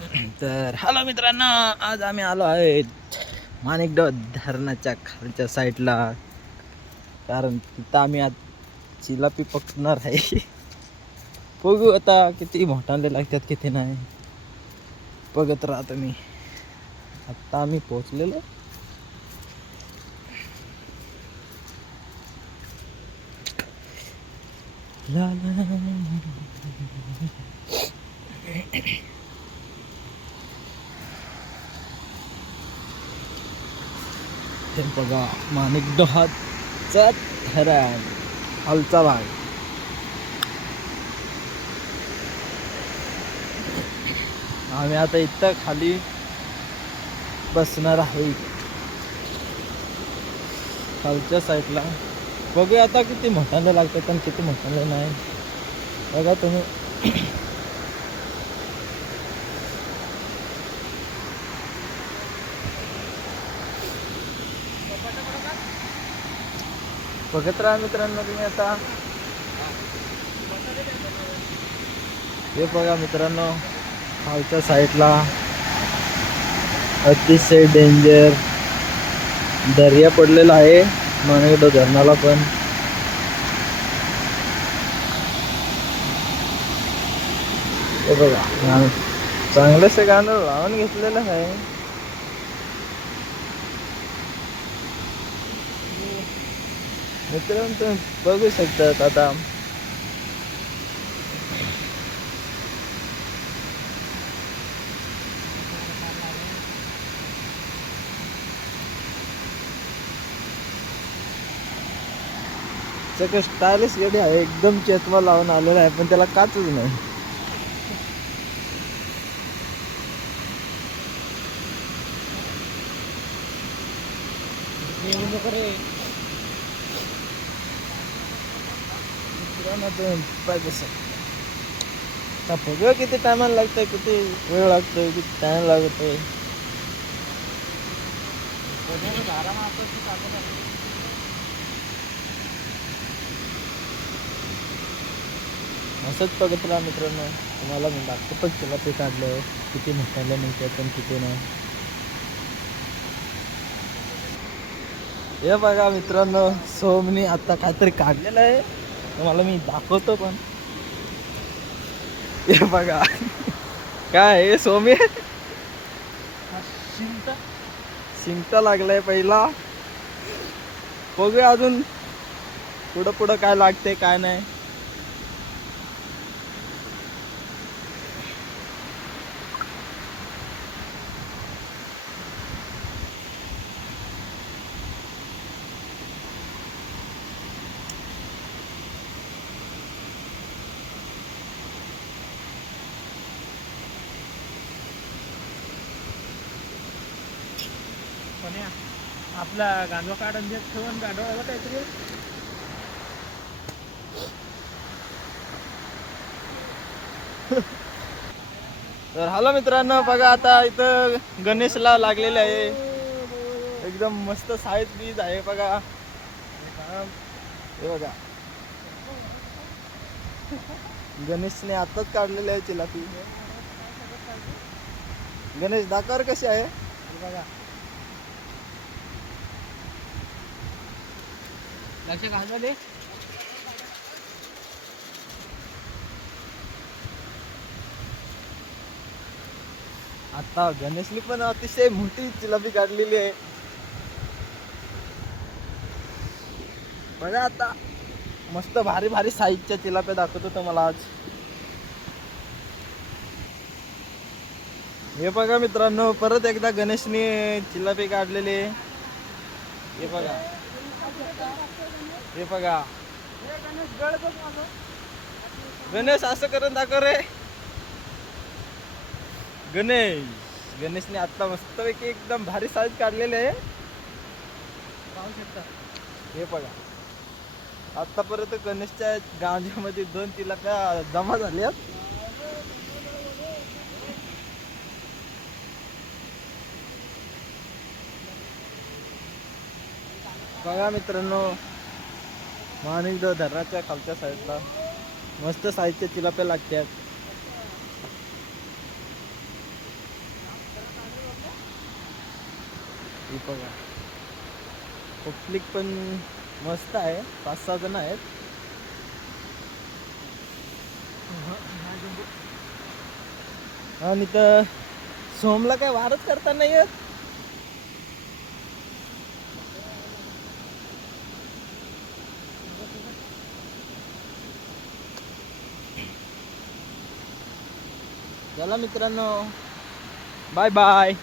तर हॅलो मित्रांनो, आज आम्ही आलो आहे माणिकडो धरणाच्या खालच्या साईडला, कारण तिथं आम्ही आज चिलापी पकडणार आहे. बघू आता किती मोठाले लागतात किती नाही, बघत राहा तुम्ही. आता आम्ही पोहोचलेलो. ला ला हे बघा माणिकडोहाचा धरण खालचा भाग. आम्ही आता इथं खाली बसणार आहे खालच्या साईडला. बघूया आता किती मोठ्याने लागतात आणि किती मोठ्याने नाही, बघा तुम्ही. बघत राहा मित्रांनो तुम्ही. आता हे बघा मित्रांनो, खालच्या साईडला अतिशय डेंजर दर्या पडलेला आहे माणिकडो धरणाला. पण हे बघा, चांगलंसं गाणं लावून घेतलेलं आहे. मित्रांनो तुम्ही बघू शकतात. आता सगळं स्टायलिश गाडी आहे, एकदम चेतवा लावून आलेला आहे, पण त्याला काचच नाही. बघूया किती टायमाला लागतंय, किती वेळ लागतोय, किती टाइम लागतोय. असंच बघत राहा मित्रांनो, तुम्हाला मी दाखवतो पण त्याला ते काढलं किती मोठ्याला मिळते पण किती नाही. हे बघा मित्रांनो, सोमनी आता काहीतरी काढलेलं आहे, तुम्हाला मी दाखवतो. पण हे बघा काय आहे, सोमी शिंगटा लागलाय पहिला. बघूया अजून पुढं पुढं काय लागते काय नाही. आपला गांडवा काढून देत ठेवून गांडवा काहीतरी. तर हॅलो मित्रांनो, बघा आता इथं गणेशला लागलेले आहे, एकदम मस्त साईज बीज आहे बघा. हे बघा गणेशने आताच काढलेले आहे चिलापी. गणेश दाखवर कशी आहे बघा, लक्ष घालमध्ये. आता गणेशनी पण अतिशय मोठी चिलापी काढलेली आहे बघा. आता मस्त भारी भारी साईजच्या चिलाप्या दाखवतो तुम्हाला आज. हे बघा मित्रांनो, परत एकदा गणेशने चिलापी काढलेली आहे. हे बघा, हे बघा गणेश असं करून दाखव रे. गणेशने आता मस्तपैकी एकदम भारी साईज काढलेली आहे, पाहू शकता. हे बघा. आतापर्यंत गणेशच्या गांजामध्ये 2 चिलाप्या जमा झाल्यात. बघा मित्रांनो, माणिकडो धरणाच्या खालच्या साईडला मस्त साईजच्या चिलाप्या लागतात. हे बघा पब्लिक पण मस्त आहे, 5-6 जण आहेत. आणि तर सोमला काय वारच करता नाही येत. चला मित्रांनो, बाय बाय.